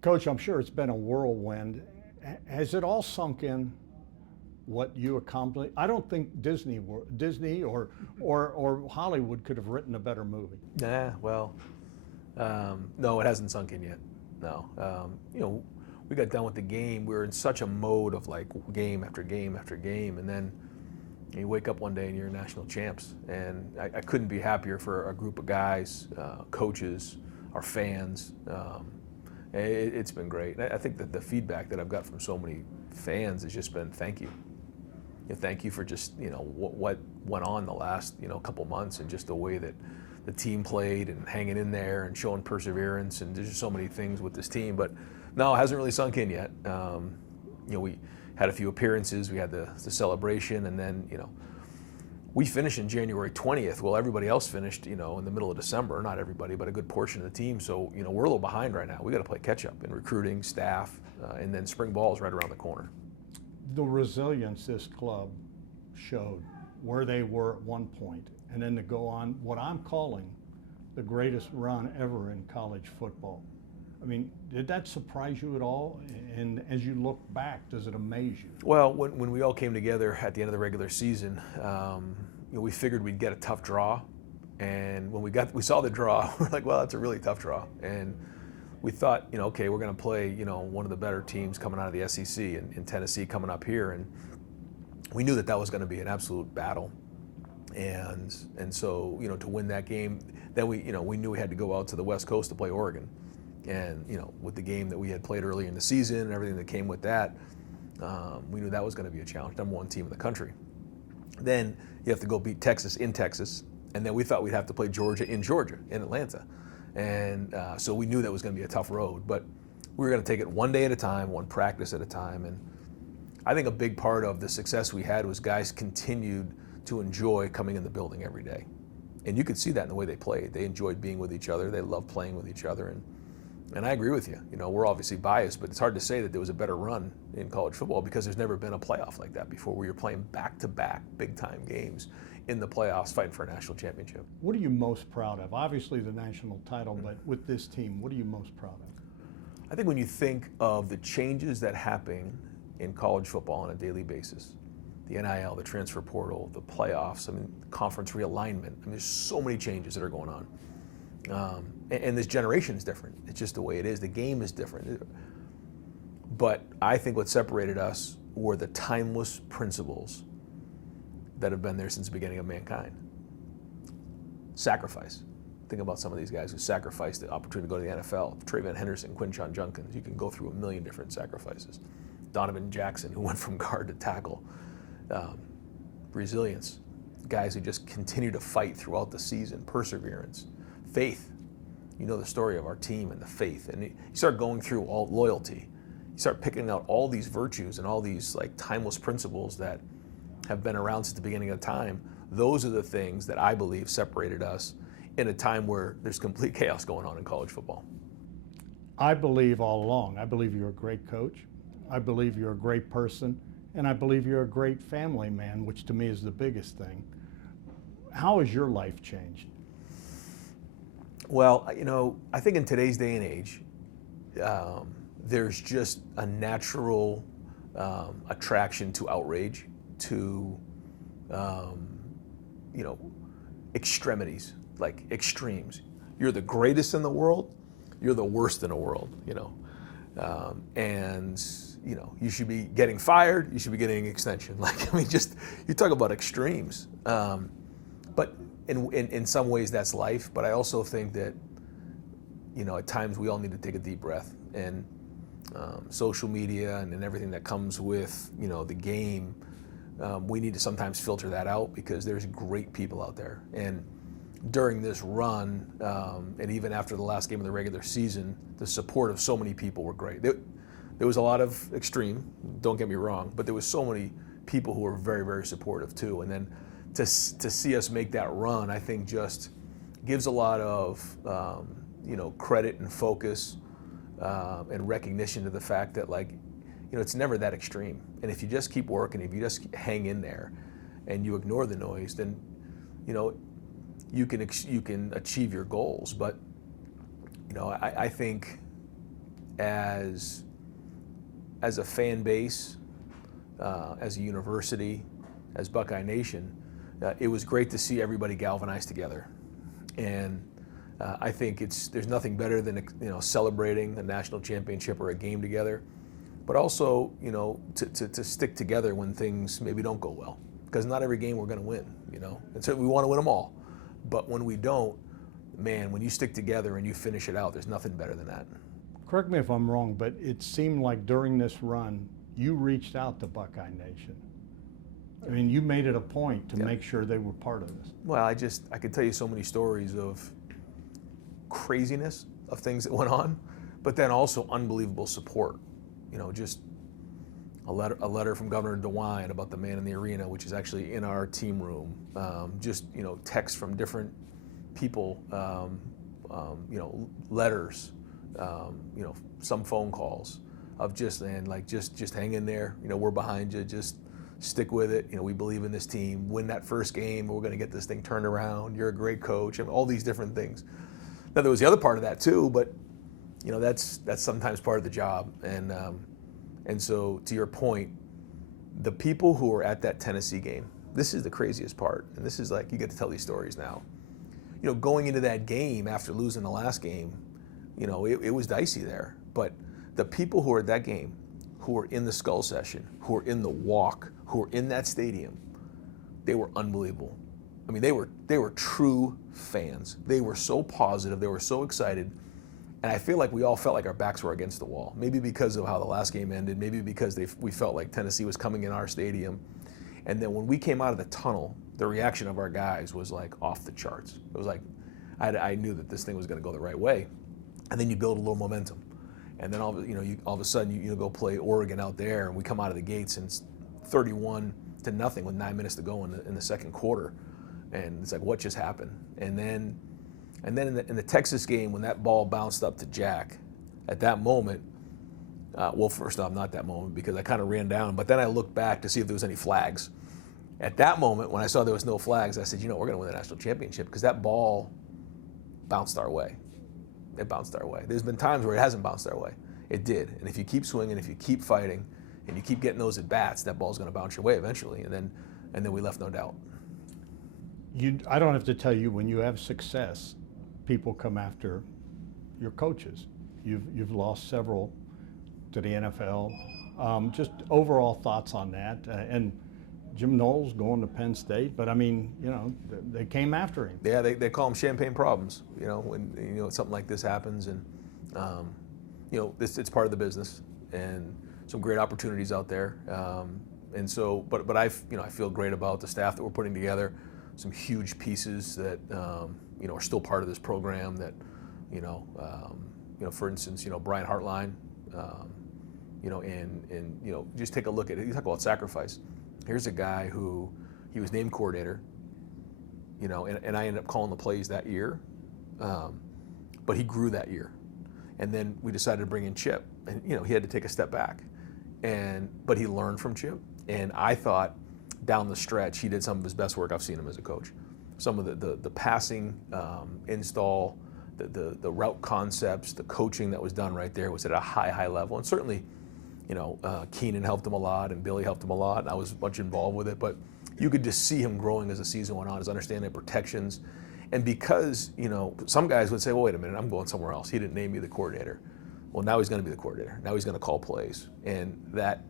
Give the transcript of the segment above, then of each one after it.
Coach, I'm sure it's been a whirlwind. Has it all sunk in what you accomplished? I don't think Disney or Hollywood could have written a better movie. Well, no, it hasn't sunk in yet. No, we got done with the game. We were in such a mode of like game after game after game, and then you wake up one day and you're national champs. And I couldn't be happier for a group of guys, coaches, our fans. It's been great. I think that the feedback that I've got from so many fans has just been thank you. Thank you for just what went on the last couple months, and just the way that the team played and hanging in there and showing perseverance, and there's just so many things with this team. But no, it hasn't really sunk in yet. We had a few appearances, we had the celebration, and then we finished in January 20th. Well, everybody else finished in the middle of December. Not everybody, but a good portion of the team. So we're a little behind right now. We got to play catch up in recruiting, staff, and then spring ball is right around the corner. The resilience this club showed, where they were at one point, and then to go on what I'm calling the greatest run ever in college football. I mean, did that surprise you at all? And as you look back, does it amaze you? Well, when we all came together at the end of the regular season, we figured we'd get a tough draw, and when we saw the draw, we're like, well, that's a really tough draw, and we thought, okay, we're going to play, one of the better teams coming out of the SEC in Tennessee coming up here, and we knew that was going to be an absolute battle, and so to win that game, then we knew we had to go out to the West Coast to play Oregon, and with the game that we had played earlier in the season and everything that came with that, we knew that was going to be a challenge. #1 team in the country. Then you have to go beat Texas in Texas, and then we thought we'd have to play Georgia in Atlanta. And so we knew that was going to be a tough road, but we were going to take it one day at a time, one practice at a time. And I think a big part of the success we had was guys continued to enjoy coming in the building every day. And you could see that in the way they played. They enjoyed being with each other. They loved playing with each other. And I agree with you. We're obviously biased, but it's hard to say that there was a better run in college football because there's never been a playoff like that before, where you're playing back-to-back big-time games in the playoffs fighting for a national championship. What are you most proud of? Obviously the national title, but with this team, what are you most proud of? I think when you think of the changes that happen in college football on a daily basis, the NIL, the transfer portal, the playoffs, conference realignment, there's so many changes that are going on. And this generation is different. It's just the way it is. The game is different. But I think what separated us were the timeless principles that have been there since the beginning of mankind. Sacrifice. Think about some of these guys who sacrificed the opportunity to go to the NFL. Trayvon Henderson, Quinshon Judkins. You can go through a million different sacrifices. Donovan Jackson, who went from guard to tackle. Resilience. Guys who just continue to fight throughout the season. Perseverance. Faith. You know the story of our team and the faith. And you start going through all loyalty. You start picking out all these virtues and all these timeless principles that have been around since the beginning of time. Those are the things that I believe separated us in a time where there's complete chaos going on in college football. I believe all along, I believe you're a great coach. I believe you're a great person. And I believe you're a great family man, which to me is the biggest thing. How has your life changed? Well, I think in today's day and age, there's just a natural attraction to outrage, to extremities, like extremes. You're the greatest in the world, you're the worst in the world, and you should be getting fired, you should be getting an extension. You talk about extremes. But in some ways that's life, but I also think that, at times we all need to take a deep breath, and social media and everything that comes with, the game, we need to sometimes filter that out, because there's great people out there. And during this run, and even after the last game of the regular season, the support of so many people were great. There was a lot of extreme, don't get me wrong, but there was so many people who were very, very supportive too. And then to see us make that run, I think just gives a lot of credit and focus and recognition to the fact that it's never that extreme. And if you just keep working, if you just hang in there and you ignore the noise, then you can achieve your goals. But I think as a fan base, as a university, as Buckeye Nation, it was great to see everybody galvanize together. And I think there's nothing better than celebrating a national championship or a game together, but also to stick together when things maybe don't go well, because not every game we're going to win, and so we want to win them all. But when we don't, man, when you stick together and you finish it out, there's nothing better than that. Correct me if I'm wrong, but it seemed like during this run, you reached out to Buckeye Nation. I mean, you made it a point to make sure they were part of this. Well, I could tell you so many stories of craziness of things that went on, but then also unbelievable support. Just a letter from Governor DeWine about the man in the arena, which is actually in our team room. Texts from different people, letters, some phone calls of just hang in there. We're behind you. Just stick with it. We believe in this team. Win that first game. We're going to get this thing turned around. You're a great coach. And all these different things. Now there was the other part of that too, but that's sometimes part of the job. And so to your point, the people who were at that Tennessee game, this is the craziest part. And this is like, you get to tell these stories now. Going into that game after losing the last game, it was dicey there. But the people who were at that game, who were in the skull session, who were in the walk, who were in that stadium, they were unbelievable. I mean, they were true fans. They were so positive. They were so excited. And I feel like we all felt like our backs were against the wall. Maybe because of how the last game ended. Maybe because we felt like Tennessee was coming in our stadium. And then when we came out of the tunnel, the reaction of our guys was like off the charts. It was like, I knew that this thing was going to go the right way. And then you build a little momentum. And then all of a sudden you go play Oregon out there, and we come out of the gates and it's 31-0 with 9 minutes to go in the second quarter. And it's like, what just happened? And then in the Texas game, when that ball bounced up to Jack, at that moment, first off, not that moment, because I kind of ran down, but then I looked back to see if there was any flags. At that moment, when I saw there was no flags, I said, we're going to win the national championship, because that ball bounced our way. It bounced our way. There's been times where it hasn't bounced our way. It did. And if you keep swinging, if you keep fighting, and you keep getting those at bats, that ball's going to bounce your way eventually. And then we left no doubt. I don't have to tell you, when you have success, people come after your coaches. You've lost several to the NFL. Just overall thoughts on that. And Jim Knowles going to Penn State, but I mean, they came after him. Yeah, they call them champagne problems. When something like this happens, and it's part of the business, and some great opportunities out there. And so, but I feel great about the staff that we're putting together. Some huge pieces that are still part of this program. That for instance, Brian Hartline. Just take a look at it. You talk about sacrifice. Here's a guy who he was named coordinator, and I ended up calling the plays that year, but he grew that year. And then we decided to bring in Chip, and he had to take a step back, but he learned from Chip. And I thought down the stretch he did some of his best work I've seen him as a coach. Some of the passing install, the route concepts, the coaching that was done right there was at a high level. And certainly, Keenan helped him a lot, and Billy helped him a lot, and I was much involved with it. But you could just see him growing as the season went on, his understanding of protections. And because, some guys would say, well, wait a minute, I'm going somewhere else. He didn't name me the coordinator. Well, now he's going to be the coordinator. Now he's going to call plays. And that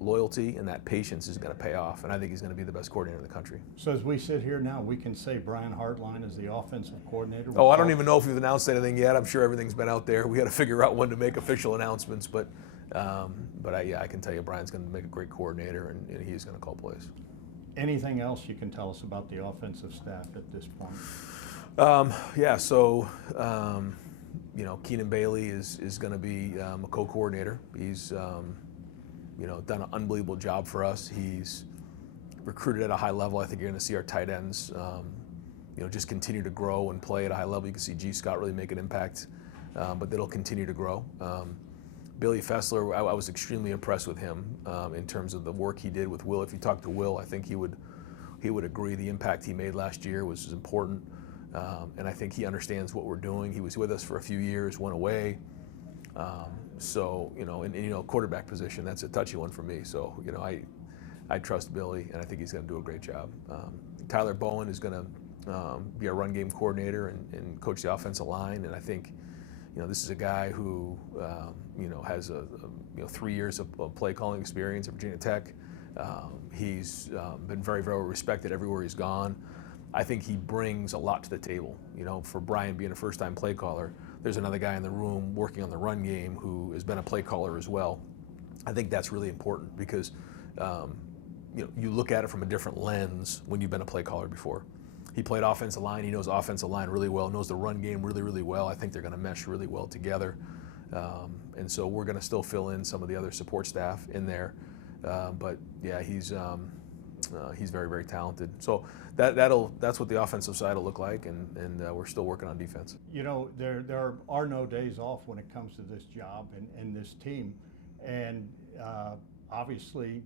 loyalty and that patience is going to pay off. And I think he's going to be the best coordinator in the country. So as we sit here now, we can say Brian Hartline is the offensive coordinator? Oh, I don't even know if we've announced anything yet. I'm sure everything's been out there. We got to figure out when to make official announcements. But I can tell you Brian's going to make a great coordinator, and he's going to call plays. Anything else you can tell us about the offensive staff at this point? Keenan Bailey is going to be a co-coordinator. He's done an unbelievable job for us. He's recruited at a high level. I think you're going to see our tight ends just continue to grow and play at a high level. You can see G. Scott really make an impact, but that'll continue to grow. Billy Fessler, I was extremely impressed with him in terms of the work he did with Will. If you talk to Will, I think he would agree the impact he made last year was important, and I think he understands what we're doing. He was with us for a few years, went away, So, quarterback position, that's a touchy one for me. So, I trust Billy, and I think he's going to do a great job. Tyler Bowen is going to be a run game coordinator and coach the offensive line, and I think, this is a guy who, has 3 years of play calling experience at Virginia Tech. He's been very, very respected everywhere he's gone. I think he brings a lot to the table. For Brian being a first-time play caller, there's another guy in the room working on the run game who has been a play caller as well. I think that's really important because, you look at it from a different lens when you've been a play caller before. He played offensive line. He knows offensive line really well, knows the run game really, really well. I think they're going to mesh really well together. And so we're going to still fill in some of the other support staff in there. But yeah, he's very, very talented. So that's what the offensive side will look like, and we're still working on defense. There are no days off when it comes to this job and this team, and obviously,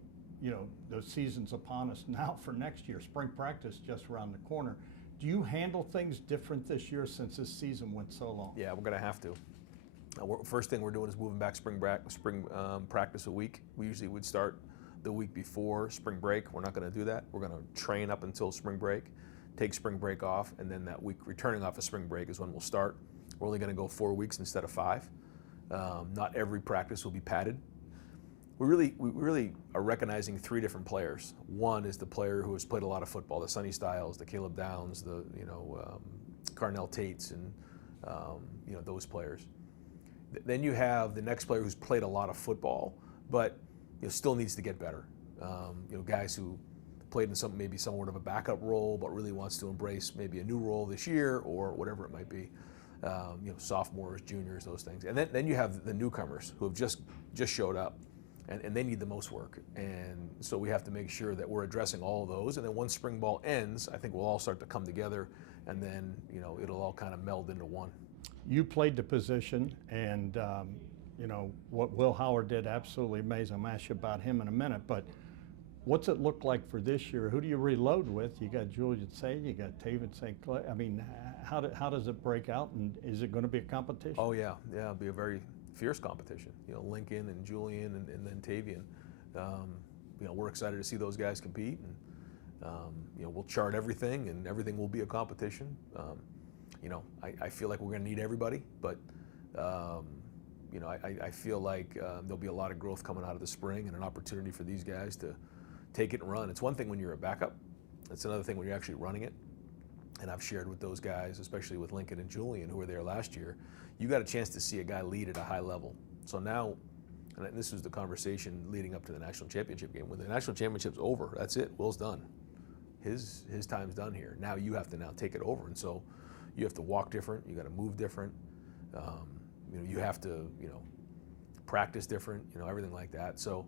the season's upon us now for next year. Spring practice just around the corner. Do you handle things different this year since this season went so long? Yeah, we're going to have to. First thing we're doing is moving back spring practice a week. We usually would start the week before spring break. We're not going to do that. We're going to train up until spring break, take spring break off, and then that week returning off of spring break is when we'll start. We're only going to go 4 weeks instead of 5. Not every practice will be padded. We really are recognizing 3 different players. One is the player who has played a lot of football, the Sonny Styles, the Caleb Downs, the Carnell Tates, and those players. Then you have the next player who's played a lot of football, but still needs to get better. Guys who played in maybe somewhat of a backup role, but really wants to embrace maybe a new role this year or whatever it might be. Sophomores, juniors, those things. And then you have the newcomers who have just showed up, and they need the most work. And so we have to make sure that we're addressing all of those. And then once spring ball ends, I think we'll all start to come together, and then it'll all kind of meld into one. You played the position, and what Will Howard did, absolutely amazing. I'm going to ask you about him in a minute, but what's it look like for this year? Who do you reload with? You got Julian Say, you got Taven St. Clair. I mean, how does it break out, and is it going to be a competition? Oh yeah, it'll be a very fierce competition. Lincoln and Julian and then Tavian. We're excited to see those guys compete, and we'll chart everything, and everything will be a competition. I feel like we're going to need everybody, but I feel like there'll be a lot of growth coming out of the spring and an opportunity for these guys to take it and run. It's one thing when you're a backup. It's another thing when you're actually running it. And I've shared with those guys, especially with Lincoln and Julian, who were there last year, you got a chance to see a guy lead at a high level. So now, and this was the conversation leading up to the national championship game. When the national championship's over, that's it. Will's done. His time's done here. Now you have to take it over. And so you have to walk different. You got to move different. You have to, practice different. Everything like that. So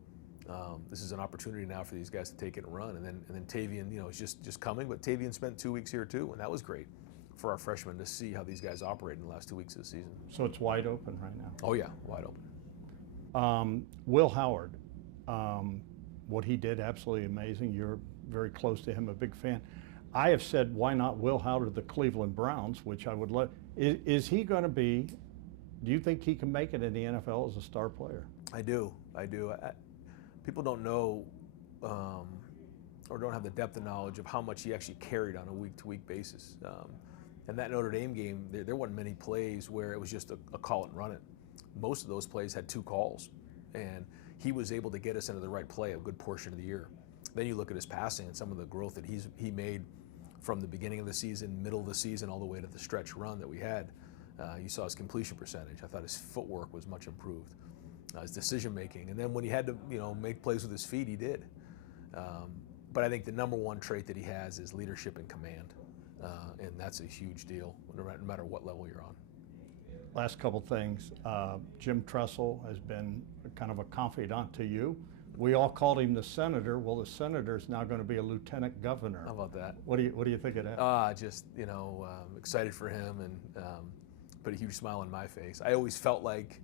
this is an opportunity now for these guys to take it and run. And then Tavian, is just coming. But Tavian spent 2 weeks here too, and that was great for our freshmen to see how these guys operate in the last 2 weeks of the season. So it's wide open right now. Oh yeah, wide open. Will Howard, what he did, absolutely amazing. You're very close to him, a big fan. I have said, why not Will Howard of the Cleveland Browns, which I would love. Is he going to be, do you think he can make it in the NFL as a star player? I do. People don't know or don't have the depth of knowledge of how much he actually carried on a week-to-week basis. And that Notre Dame game, there weren't many plays where it was just a call it and run it. Most of those plays had 2 calls, and he was able to get us into the right play a good portion of the year. Then you look at his passing and some of the growth that he made from the beginning of the season, middle of the season, all the way to the stretch run that we had. You saw his completion percentage. I thought his footwork was much improved. His decision making, and then when he had to, make plays with his feet, he did. But I think the number one trait that he has is leadership and command, and that's a huge deal, no matter what level you're on. Last couple things. Jim Tressel has been kind of a confidant to you. We all called him the senator. Well, the senator's now going to be a lieutenant governor. How about that? What do you think of that? Excited for him, and put a huge smile on my face. I always felt like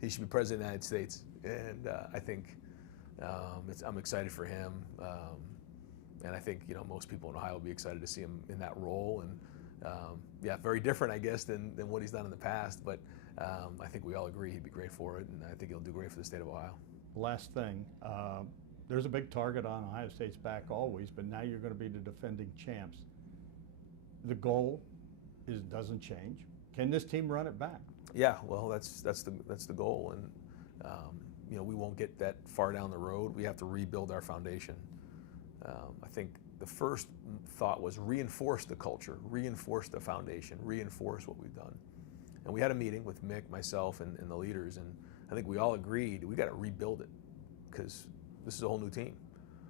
he should be president of the United States, and I think I'm excited for him, and I think most people in Ohio will be excited to see him in that role. And very different, I guess, than what he's done in the past. But I think we all agree he'd be great for it, and I think he'll do great for the state of Ohio. Last thing, there's a big target on Ohio State's back always, but now you're going to be the defending champs. The goal doesn't change. Can this team run it back? Yeah, well, that's the goal, and we won't get that far down the road. We have to rebuild our foundation. I think the first thought was reinforce the culture, reinforce the foundation, reinforce what we've done. And we had a meeting with Mick, myself, and the leaders, and I think we all agreed we got to rebuild it because this is a whole new team.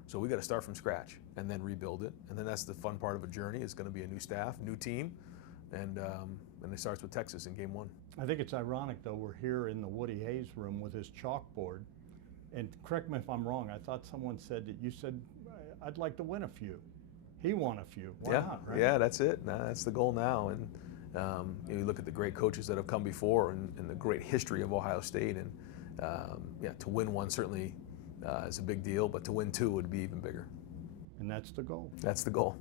So we got to start from scratch and then rebuild it. And then that's the fun part of a journey. It's going to be a new staff, new team, and it starts with Texas in game 1. I think it's ironic, though, we're here in the Woody Hayes room with his chalkboard. And correct me if I'm wrong, I thought someone said that you said, I'd like to win a few. He won a few. Why not, right? Yeah, that's it. That's the goal now. And you look at the great coaches that have come before and the great history of Ohio State. And to win one certainly is a big deal, but to win 2 would be even bigger. And that's the goal. That's the goal.